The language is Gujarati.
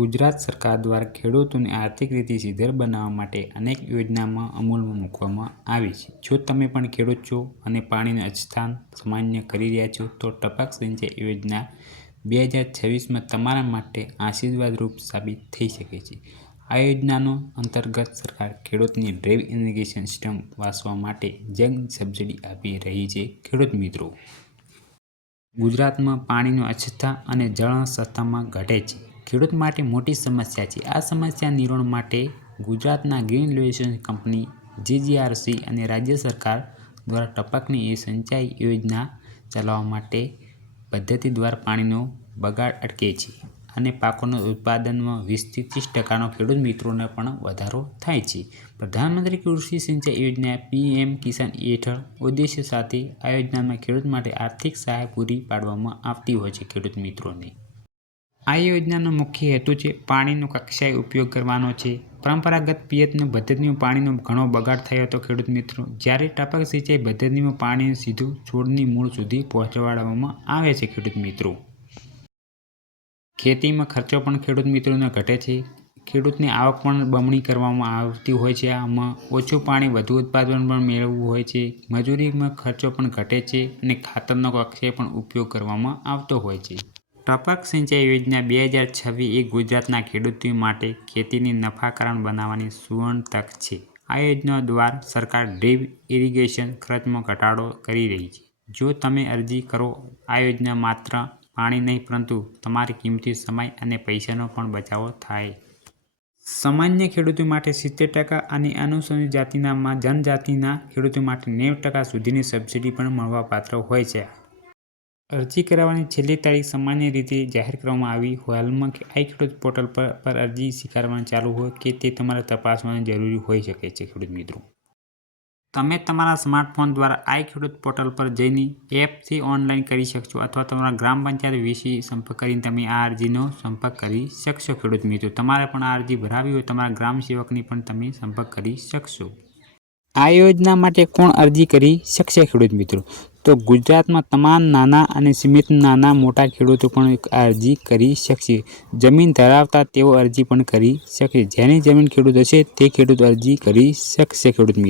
ગુજરાત સરકાર દ્વારા ખેડૂતોને આર્થિક રીતે સદ્ધર બનાવવા માટે અનેક યોજનામાં અમલમાં મૂકવામાં આવી છે. જો તમે પણ ખેડૂત છો અને પાણીનું અછતાનો સામનો કરી રહ્યા છો તો ટપક સિંચાઈ યોજના 2026માં તમારા માટે આશીર્વાદરૂપ સાબિત થઈ શકે છે. આ યોજનાનો અંતર્ગત સરકાર ખેડૂતોને ડ્રીપ ઇરિગેશન સિસ્ટમ વસાવવા માટે જંગ સબસિડી આપી રહી છે. ખેડૂત મિત્રો, ગુજરાતમાં પાણીની અછત અને જળ સ્તરમાં ઘટે છે. ખેડૂત માટે મોટી સમસ્યા છે. આ સમસ્યા નિવારણ માટે ગુજરાતના ગ્રીન ઇરિગેશન કંપની GGRC અને રાજ્ય સરકાર દ્વારા ટપક સિંચાઈ યોજના ચલાવવા માટે પદ્ધતિ દ્વારા પાણીનો બગાડ અટકે છે અને પાકોના ઉત્પાદનમાં 20 થી 30% ખેડૂત મિત્રોને પણ વધારો થાય છે. પ્રધાનમંત્રી કૃષિ સિંચાઈ યોજના PM કિસાન હેઠળ ઉદ્દેશ્ય સાથે આ યોજનામાં ખેડૂત માટે આર્થિક સહાય પૂરી પાડવામાં આવતી હોય છે. ખેડૂત મિત્રોને આ યોજનાનો મુખ્ય હેતુ છે પાણીનો કક્ષાએ ઉપયોગ કરવાનો છે. પરંપરાગત પિયત પદ્ધતિમાં પાણીનો ઘણો બગાડ થયો હતો. ખેડૂત મિત્રો, જ્યારે ટપક સિંચાઈ પદ્ધતિમાં પાણી સીધું છોડની મૂળ સુધી પહોંચાડવામાં આવે છે. ખેડૂત મિત્રો, ખેતીમાં ખર્ચો પણ ખેડૂત મિત્રોને ઘટે છે. ખેડૂતની આવક પણ બમણી કરવામાં આવતી હોય છે. આમાં ઓછું પાણી વધુ ઉત્પાદન પણ મેળવવું હોય છે. મજૂરીમાં ખર્ચો પણ ઘટે છે અને ખાતરનો કક્ષાએ પણ ઉપયોગ કરવામાં આવતો હોય છે. ટપક સિંચાઈ યોજના 2026 એ ગુજરાતના ખેડૂતો માટે ખેતીને નફાકારક બનાવવાની સુવર્ણ તક છે. આ યોજના દ્વારા સરકાર ડ્રીપ ઇરિગેશન ખર્ચમાં ઘટાડો કરી રહી છે. જો તમે અરજી કરો, આ યોજના માત્ર પાણી નહીં પરંતુ તમારી કિંમતી સમય અને પૈસાનો પણ બચાવ થાય. સામાન્ય ખેડૂતો માટે 70% અને અનુસૂચિત જનજાતિના ખેડૂતો માટે 90% સુધીની સબસિડી પણ મળવાપાત્ર હોય છે. અરજી કરવાની છેલ્લી તારીખ સામાન્ય રીતે જાહેર કરવામાં આવી. હાલમાં આઈ ખેડૂત પોર્ટલ પર અરજી સ્વીકારવાની ચાલુ હોય કે તે તમારે તપાસવાની જરૂરી હોઈ શકે છે. ખેડૂત મિત્રો, તમે તમારા સ્માર્ટફોન દ્વારા આઈ ખેડૂત પોર્ટલ પર જઈને એપથી ઓનલાઈન કરી શકશો અથવા તમારા ગ્રામ પંચાયત VC સંપર્ક કરીને તમે આ અરજીનો સંપર્ક કરી શકશો. ખેડૂત મિત્રો, તમારે પણ આ અરજી ભરાવી હોય તમારા ગ્રામ સેવકની પણ તમે સંપર્ક કરી શકશો. આ યોજના માટે કોણ અરજી કરી શકશે? ખેડૂત મિત્રો, તો ગુજરાતમાં તમામ નાના અને સીમિત નાના મોટા ખેડૂતો પણ અરજી કરી શકશે. જમીન ધરાવતા તેઓ અરજી પણ કરી શકશે. જેની જમીન ખેડૂત હશે તે ખેડૂત અરજી કરી શકશે. ખેડૂત મિત્રો,